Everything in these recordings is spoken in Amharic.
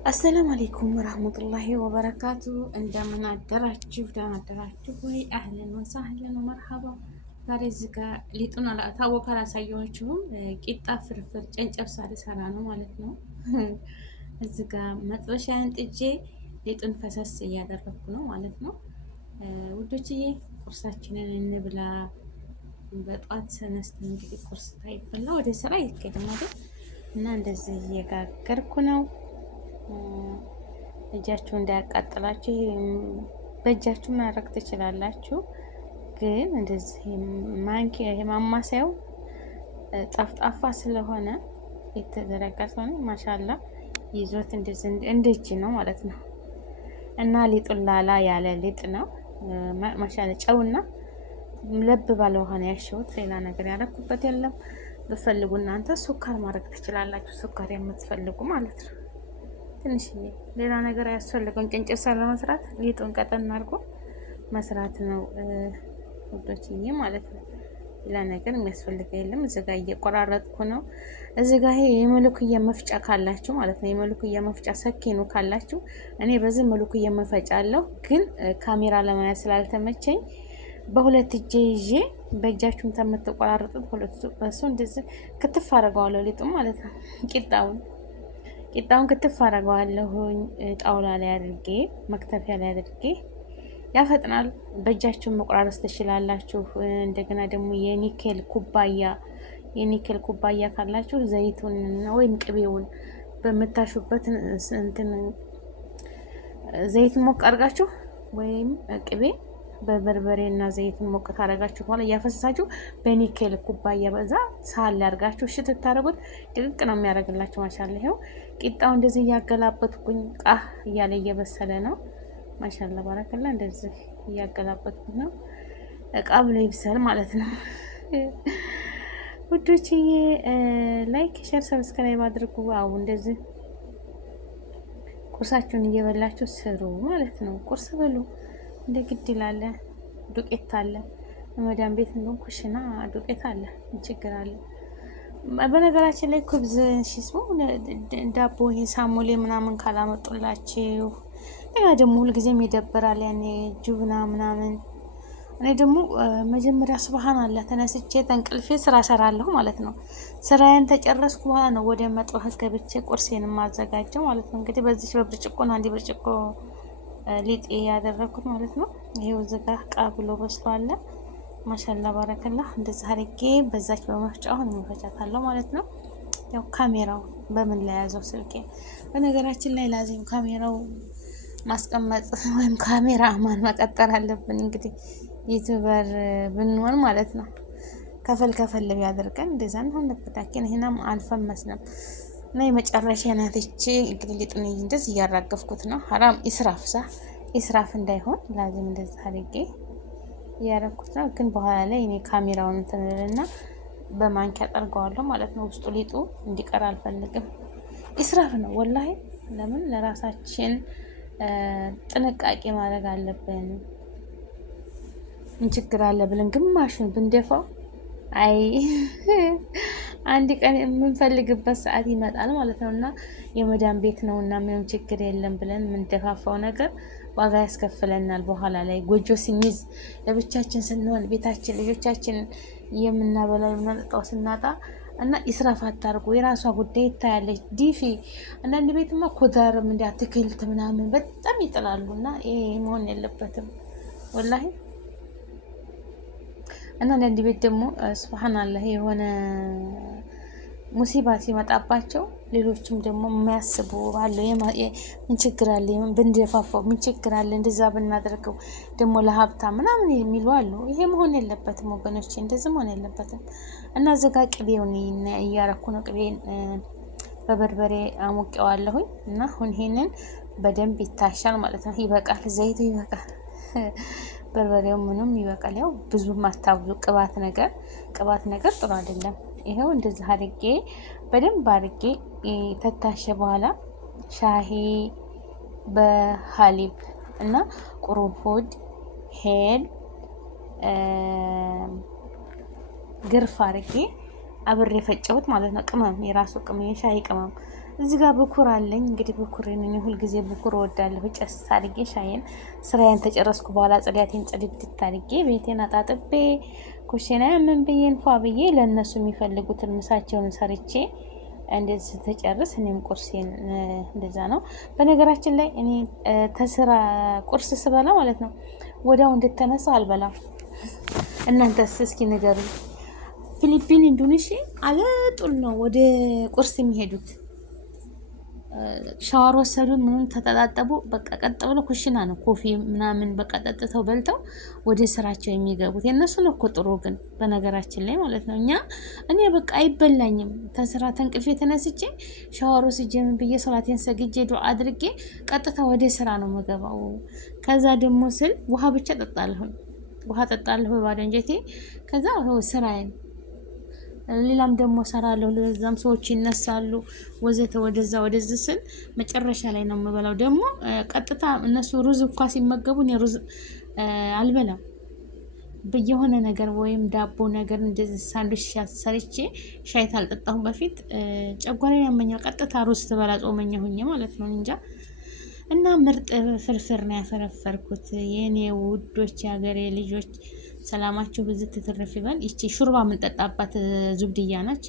አሰላሙ አለይኩም ወራህመቱላሂ ወበረካቱ። እንደምን አደራችሁ? ደህና አደራችሁ ወይ? አህለን ወሳህለን ወመርሐባ። ዛሬ እዚህ ጋር ሊጡን ታወቀ አላሳየኋችሁም። ቂጣ ፍርፍር ጨንጨብሳ ልሰራ ነው ማለት ነው። እዚህ ጋር መጥበሻዬን ጥጄ ሊጡን ፈሰስ እያደረኩ ነው ማለት ነው። ውዶችዬ ቁርሳችንን እንብላ። በጧት ተነስተን እንግዲህ ቁርስ ታይብላ ወደ ስራ ይሄዳል ማለት እና እንደዚህ እየጋገርኩ ነው። እጃችሁ እንዳያቃጥላችሁ በእጃችሁ ማድረግ ትችላላችሁ። ግን እንደዚህ ማንኪያ ይሄ ማማሰያው ጠፍጣፋ ስለሆነ የተዘረጋ ስለሆነ ማሻላ ይዞት እንደዚህ እንደ እጅ ነው ማለት ነው። እና ሊጡን ላላ ያለ ሊጥ ነው ማሻላ። ጨውና ለብ ባለ ውሃ ነው ያሸሁት። ሌላ ነገር ያደረኩበት የለም። ብፈልጉ እናንተ ሱካር ማድረግ ትችላላችሁ። ሱካር የምትፈልጉ ማለት ነው። ትንሽዬ ሌላ ነገር አያስፈልገውም። ጨንጨብሳ ለመስራት ሊጡን ቀጠን አድርጎ መስራት ነው ውዶችዬ ማለት ነው። ሌላ ነገር የሚያስፈልገው የለም። እዚህ ጋር እየቆራረጥኩ ነው። እዚህ ጋር ይሄ የመልኩያ መፍጫ ካላችሁ ማለት ነው፣ የመልኩያ መፍጫ ሰኪኑ ካላችሁ እኔ በዚህ መልኩያ መፈጫለሁ። ግን ካሜራ ለማየት ስላልተመቸኝ በሁለት እጄ ይዤ በእጃችሁም ተምትቆራረጡት ሁለት በሱ እንደዚህ ክትፍ አደርገዋለሁ ሊጡ ማለት ነው። ቂጣውን ክትፍ አደርገዋለሁኝ ጣውላ ላይ አድርጌ መክተፊያ ላይ አድርጌ ያፈጥናል። በእጃችሁ መቆራረስ ትችላላችሁ። እንደገና ደግሞ የኒኬል ኩባያ ካላችሁ ዘይቱን ወይም ቅቤውን በምታሹበት እንትን ዘይት ሞቅ አድርጋችሁ ወይም ቅቤ በበርበሬ እና ዘይቱን ሞቅ ታደርጋችሁ በኋላ እያፈሰሳችሁ በኒኬል ኩባያ በዛ ሳህን ላይ አድርጋችሁ እሺ ትታረጉት ድቅቅ ነው የሚያደርግላችሁ። ማሻአላ ይኸው ቂጣው እንደዚህ እያገላበጥኩኝ ቃህ እያለ እየበሰለ ነው። ማሻአላ ባረከላ። እንደዚህ እያገላበጥኩኝ ነው። እቃ ብሎ ይብሰል ማለት ነው። ውዶችዬ ላይክ፣ ሼር፣ ሰብስክራይብ አድርጉ። አው እንደዚህ ቁርሳችሁን እየበላችሁ ስሩ ማለት ነው። ቁርስ ብሉ እንደ ግድ ይላል። ዱቄት አለ መዳም ቤት እንደውም ኩሽና ዱቄት አለ። ችግር አለ። በነገራችን ላይ ኩብዝ ሽስሙ ዳቦ ይሄ ሳሙሌ ምናምን ካላመጡላችሁ ሌላ ደግሞ ሁልጊዜም ይደብራል። ያኔ ጁብና ምናምን እኔ ደግሞ መጀመሪያ ሱብሃንአላህ ተነስቼ ተንቅልፌ ስራ ሰራለሁ ማለት ነው። ስራዬን ተጨረስኩ በኋላ ነው ወደ መጥበህ ገብቼ ቁርሴን ማዘጋጀው ማለት ነው። እንግዲህ በዚህ በብርጭቆና አንዲ ብርጭቆ ሊጤ ያደረኩት ማለት ነው። ይሄው እዚህ ጋር ቃ ብሎ በስሏል። ማሻአላ ባረከላ። እንደዛ አድርጌ በዛች በመፍጫው እንፈጫታለሁ ማለት ነው። ያው ካሜራው በምን ላይ ያዘው ስልኬ። በነገራችን ላይ ላዚም ካሜራው ማስቀመጥ ወይም ካሜራ ማን መቀጠር አለብን። እንግዲህ ዩቲዩበር ብንሆን ማለት ነው። ከፈል ቢያደርገን እንደዛ ነው ነበር። ይሄናም አልፈመስንም እና የመጨረሻ ናትቼ እንግዲህ ሊጡን እንደዚህ እያራገፍኩት ነው። ሐራም ኢስራፍ እንዳይሆን ላዚም እንደዚህ አድርጌ እያረኩት ነው። ግን በኋላ ላይ እኔ ካሜራውን እንትንልና በማንኪያ ጠርገዋለሁ ማለት ነው። ውስጡ ሊጡ እንዲቀር አልፈልግም። ኢስራፍ ነው ወላሂ። ለምን ለራሳችን ጥንቃቄ ማድረግ አለብን። ችግር አለ ብለን ግማሹን ብንደፋው አይ አንድ ቀን የምንፈልግበት ሰዓት ይመጣል ማለት ነው። እና የመዳን ቤት ነው እና ምንም ችግር የለም ብለን የምንደፋፋው ነገር ዋጋ ያስከፍለናል። በኋላ ላይ ጎጆ ስንይዝ ለብቻችን ስንሆን ቤታችን ልጆቻችን የምናበላው የምናጠጣው ስናጣ እና ኢስራፍ አታርጉ። የራሷ ጉዳይ ታያለች። ዲፊ አንዳንድ ቤትማ ኮዳርም እንደ አትክልት ምናምን በጣም ይጥላሉ እና ይሄ መሆን የለበትም ወላሂ። እና አንዳንድ ቤት ደግሞ ሱብሃንአላህ የሆነ ሙሲባ ሲመጣባቸው ሌሎችም ደግሞ የሚያስቡ አለ። ምን ችግር አለ ብንደፋፋው፣ ምን ችግር አለ እንደዛ ብናደርገው ደግሞ ለሀብታም ምናምን የሚሉ አሉ። ይሄ መሆን የለበትም ወገኖቼ፣ እንደዚህ መሆን የለበትም። እና እዚህ ጋር ቅቤውን እያረኩ ነው። ቅቤን በበርበሬ አሞቄዋለሁኝ እና አሁን ይሄንን በደንብ ይታሻል ማለት ነው። ይበቃል፣ ዘይቱ ይበቃል፣ በርበሬው ምንም ይበቃል። ያው ብዙ ማታብዙ ቅባት ነገር ጥሩ አይደለም። ይሄው እንደዚህ አድርጌ በደንብ አድርጌ ተታሸ በኋላ ሻሂ በሐሊብ እና ቁሩንፉድ ሄል ግርፍ አድርጌ አብሬ ፈጨሁት ማለት ነው። ቅመም የራሱ ቅመም የሻሂ ቅመም እዚህ ጋር ብኩር አለኝ። እንግዲህ ብኩር ነኝ፣ ሁልጊዜ ብኩር እወዳለሁ። ጨስ አድርጌ ሻይን ስራዬን ተጨረስኩ በኋላ ጽዳቴን ጽድት አድርጌ ቤቴን አጣጥቤ ኩሽና ምን ብዬ እንፏ ብዬ ለእነሱ የሚፈልጉትን ምሳቸውን ሰርቼ እንደዚህ ተጨርስ እኔም ቁርሴን እንደዛ ነው። በነገራችን ላይ እኔ ተስራ ቁርስ ስበላ ማለት ነው ወዲያው እንድተነሳ አልበላም። እናንተስ እስኪ ንገሩኝ። ፊሊፒን፣ ኢንዶኔሽያ አለጡል ነው ወደ ቁርስ የሚሄዱት። ሻወር ወሰዱ፣ ምንም ተጠጣጠቡ፣ በቃ ቀጥ ብለው ኩሽና ነው ኮፊ ምናምን በቃ ጠጥተው በልተው ወደ ስራቸው የሚገቡት። የእነሱ ነው እኮ ጥሩ ግን በነገራችን ላይ ማለት ነው። እኔ በቃ አይበላኝም። ተስራ ተንቅልፌ ተነስቼ ሻወር ወስጄ ምን ብዬ ሰላቴን ሰግጄ ዱዓ አድርጌ ቀጥታ ወደ ስራ ነው የምገባው። ከዛ ደግሞ ስል ውሃ ብቻ ጠጣለሁ ባዶ አንጀቴ። ከዛ ስራዬን ሌላም ደግሞ ሰራለሁ። ለዛም ሰዎች ይነሳሉ ወዘተ ወደዛ ወደዚህ ስል መጨረሻ ላይ ነው የምበላው። ደግሞ ቀጥታ እነሱ ሩዝ እንኳ ሲመገቡ እኔ ሩዝ አልበላም። በየሆነ ነገር ወይም ዳቦ ነገር እንደዚህ ሳንዱች ሰርቼ ሻይ ታልጠጣሁ በፊት ጨጓራዬ ያመኛል። ቀጥታ ሩዝ ትበላ ጾመኛ ሁኜ ማለት ነው። እንጃ እና ምርጥ ፍርፍር ነው ያፈረፈርኩት። የኔ ውዶች የሀገሬ ልጆች ሰላማችሁ ብዙ ትትርፍ ይበል። ይቺ ሹርባ የምንጠጣባት ዙብድያ ናች፣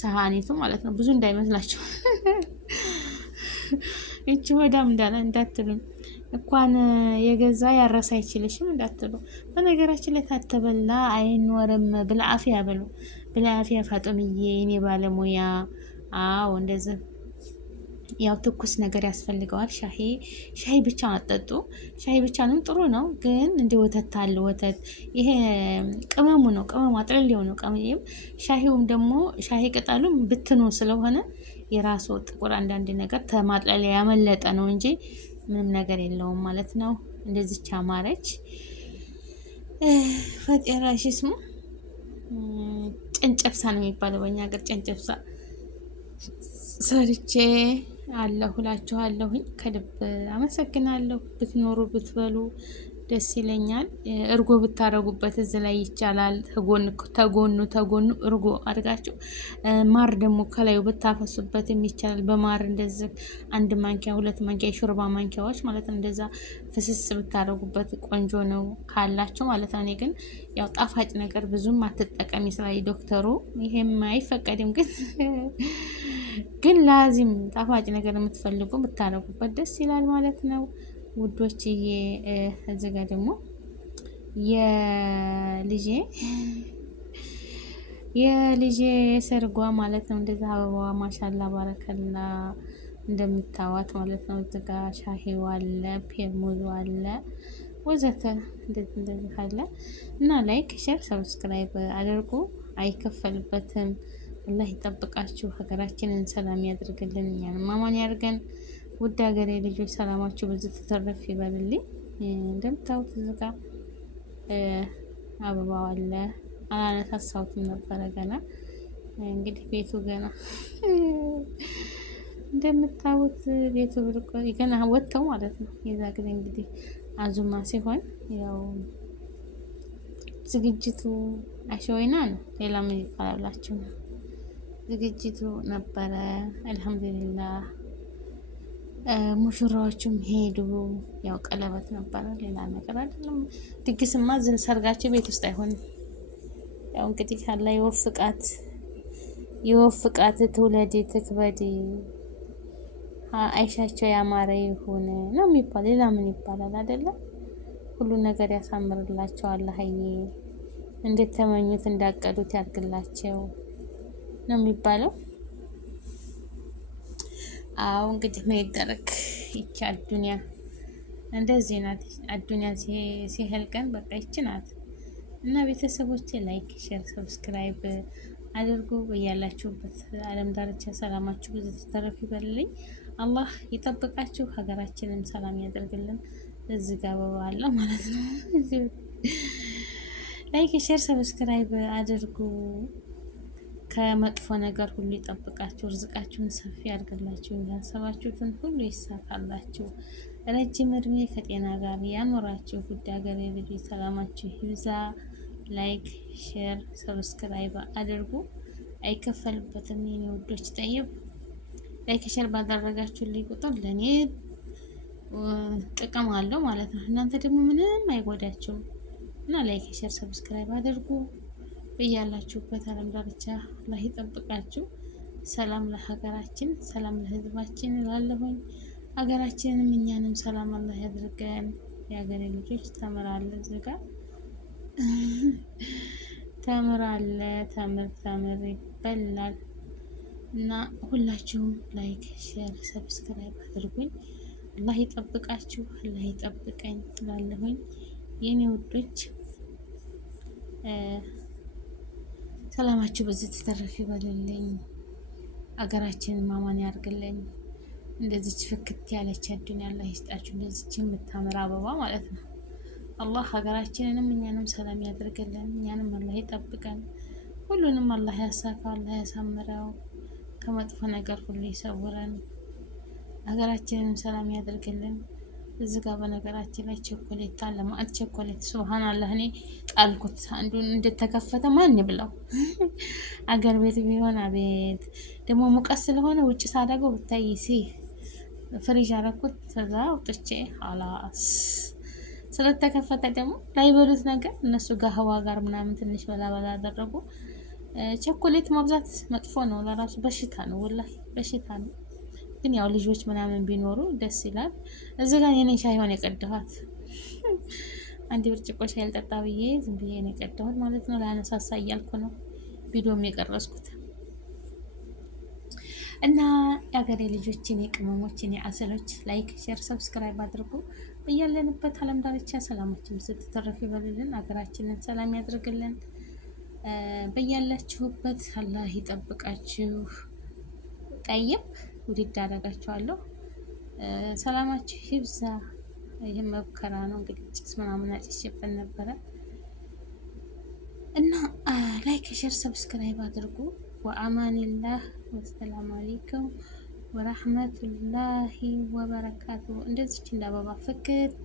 ሰሃኒቱ ማለት ነው። ብዙ እንዳይመስላችሁ ይቺ ወዳም እንዳትሉኝ እንኳን የገዛ ያረሳ አይችልሽም እንዳትሉ። በነገራችን ላይ ታተበላ አይኖርም። ብልአፊያ በሉ፣ ብልአፊያ ፋጦምዬ፣ እኔ ባለሙያ። አዎ እንደዚህ ያው ትኩስ ነገር ያስፈልገዋል። ሻሂ ብቻ አጠጡ። ሻሂ ብቻ ነው ጥሩ ነው፣ ግን እንደ ወተት አለ ወተት። ይሄ ቅመሙ ነው፣ ቅመሙ አጥልሌው ነው። ቅመም ሻሂውም ደግሞ ሻሂ ቅጠሉም ብትኑ ስለሆነ የራሱ ጥቁር አንዳንድ ነገር ተማጥለሊያ ያመለጠ ነው እንጂ ምንም ነገር የለውም ማለት ነው። እንደዚች አማረች ፈጤራሽ ስሙ ጨንጨብሳ ነው የሚባለው በእኛ ሀገር። ጨንጨብሳ ሰርቼ አለሁ እላችኋለሁኝ። ከልብ አመሰግናለሁ። ብትኖሩ ብትበሉ ደስ ይለኛል። እርጎ ብታረጉበት እዚህ ላይ ይቻላል። ተጎኑ እርጎ አድርጋችሁ ማር ደግሞ ከላዩ ብታፈሱበትም ይቻላል። በማር እንደዚህ 1 ማንኪያ 2 ማንኪያ የሾርባ ማንኪያዎች ማለት ነው። እንደዛ ፍስስ ብታረጉበት ቆንጆ ነው ካላችሁ ማለት ነው። እኔ ግን ያው ጣፋጭ ነገር ብዙም አትጠቀሚ ስላለ ዶክተሩ ይሄም አይፈቀድም። ግን ላዚም ጣፋጭ ነገር የምትፈልጉ ብታረጉበት ደስ ይላል ማለት ነው ውዶችዬ። እዚህ ጋር ደግሞ የልጄ ሰርጓ ማለት ነው። እንደዛ አበባዋ ማሻላ ባረከላ እንደምታዋት ማለት ነው። እዚህ ጋር ሻሂው አለ፣ ፔርሙዙ አለ ወዘተ እንደዚህ አለ እና ላይክ፣ ሼር፣ ሰብስክራይብ አድርጉ። አይከፈልበትም። አላህ ይጠብቃችሁ። ሀገራችንን ሰላም ያድርግልን፣ እኛንም አማን ያድርገን። ውድ ሀገሬ ልጆች ሰላማችሁ ብዙ ተተረፍ ይበልልኝ። እንደምታዩት እዚህ ጋር አበባው አለ። አላነሳሳሁትም ነበረ ገና። እንግዲህ ቤቱ ገና እንደምታዩት ቤቱ ብርቆ ገና ወጥተው ማለት ነው። የዛ ጊዜ እንግዲህ አዙማ ሲሆን ያው ዝግጅቱ አሸወይና ነው። ሌላ ምን ይባላላችሁ? ዝግጅቱ ነበረ። አልሐምዱሊላህ ሙሽራዎቹም ሄዱ። ያው ቀለበት ነበረ፣ ሌላ ነገር አይደለም። ድግስማ ሰርጋቸው ቤት ውስጥ አይሆንም። ያው እንግዲህ አላህ የወፍቃት ትውለድ ትክበድ፣ አይሻቸው ያማረ ይሁን ነው የሚባል። ሌላ ምን ይባላል አይደለም? ሁሉ ነገር ያሳምርላቸው አላህዬ፣ እንዴት ተመኙት እንዳቀዱት ያድርግላቸው ነው የሚባለው። አዎ እንግዲህ ምን ይደረግ፣ ይቺ አዱንያ እንደዚህ ናት። አዱንያ ሲሄልቀን በቃ ይቺ ናት። እና ቤተሰቦቼ ላይክ፣ ሼር፣ ሰብስክራይብ አድርጉ። በያላችሁበት ዓለም ዳርቻ ሰላማችሁ ብዙ ተተረፍ ይበልልኝ። አላህ ይጠብቃችሁ፣ ሀገራችንን ሰላም ያደርግልን። እዚህ ጋር በባላ ማለት ነው። ላይክ፣ ሼር፣ ሰብስክራይብ አድርጉ። ከመጥፎ ነገር ሁሉ ይጠብቃችሁ፣ ርዝቃችሁን ሰፊ ያድርግላችሁ፣ ያሰባችሁትን ሁሉ ይሳካላችሁ፣ ረጅም እድሜ ከጤና ጋር ያኖራችሁ። ውድ ሀገሬ ልጆች ሰላማችሁ ይብዛ። ላይክ፣ ሼር፣ ሰብስክራይብ አድርጉ። አይከፈልበትም የኔ ውዶች። ጠይብ ላይክ ሼር ባደረጋችሁልኝ ቁጥር ለእኔ ጥቅም አለው ማለት ነው። እናንተ ደግሞ ምንም አይጎዳችሁም እና ላይክ ሼር ሰብስክራይብ አድርጉ። በያላችሁበት ዓለም ዳርቻ አላህ ይጠብቃችሁ። ሰላም ለሀገራችን፣ ሰላም ለሕዝባችን እላለሁኝ። ሀገራችንንም እኛንም ሰላም አላህ ያድርገን። የሀገሬ ልጆች ተምራለ ዝጋ ተምራለ ተምር ይበላል እና ሁላችሁም ላይክ ሼር ሰብስክራይብ አድርጉኝ። አላህ ይጠብቃችሁ፣ አላህ ይጠብቀኝ እላለሁኝ የኔ ውዶች። ሰላማችሁ በዚህ ተተረፍ ይበልልኝ። አገራችንን ማማን ያርግልኝ። እንደዚች ፍክት ያለች አዱንያ አላህ ይስጣችሁ። እንደዚች የምታምር አበባ ማለት ነው። አላህ ሀገራችንንም እኛንም ሰላም ያደርግልን። እኛንም አላህ ይጠብቀን። ሁሉንም አላህ ያሳካ፣ አላህ ያሳምረው። ከመጥፎ ነገር ሁሉ ይሰውረን። ሀገራችንንም ሰላም ያደርግልን። እዚህ ጋር በነገራችን ላይ ቸኮሌት አለ ማለት ቸኮሌት ሱብሃንአላህ፣ እኔ ጣልኩት። አንዱን እንደተከፈተ ማን ብለው አገር ቤት ቢሆን አቤት። ደግሞ ሙቀት ስለሆነ ውጭ ሳደርገው ብታይ ፍሪጅ አደረኩት። ከዛ አውጥቼ ሀላስ ስለተከፈተ ደግሞ ላይበሉት ነገር እነሱ ጋር ህዋ ጋር ምናምን ትንሽ በላ አደረጉ። ቸኮሌት ማብዛት መጥፎ ነው፣ ለራሱ በሽታ ነው፣ ወላሂ በሽታ ነው። ግን ያው ልጆች ምናምን ቢኖሩ ደስ ይላል። እዚህ ጋር የኔ ሻይ ሆነ የቀዳኋት አንድ ብርጭቆ ሻይ ልጠጣ ብዬ ዝም ብዬ ነው የቀዳሁት ማለት ነው። ላነሳሳ እያልኩ ነው ቪዲዮም የቀረጽኩት። እና የሀገሬ ልጆች፣ የኔ ቅመሞች፣ የኔ አሰሎች ላይክ ሼር ሰብስክራይብ አድርጉ። በያለንበት ዓለም ዳርቻ ሰላማችን ስትተረፍ ይበልልን። ሀገራችንን ሰላም ያድርግልን። በያላችሁበት አላህ ይጠብቃችሁ። ጠይብ ውድድ አደርጋችኋለሁ። ሰላማችሁ ይብዛ። ይህም መብከራ ነው እንግዲህ ጭስ ምናምን አጭሽብን ነበረ እና ላይክ ሼር ሰብስክራይብ አድርጉ። ወአማኒላህ ወሰላሙ አለይኩም ወራህመቱላሂ ወበረካቱ። እንደዚች እንደ አበባ ፍክት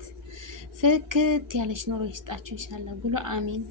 ፍክት ያለች ኑሮ ይስጣችሁ ኢንሻአላህ። ጉሎ አሚን።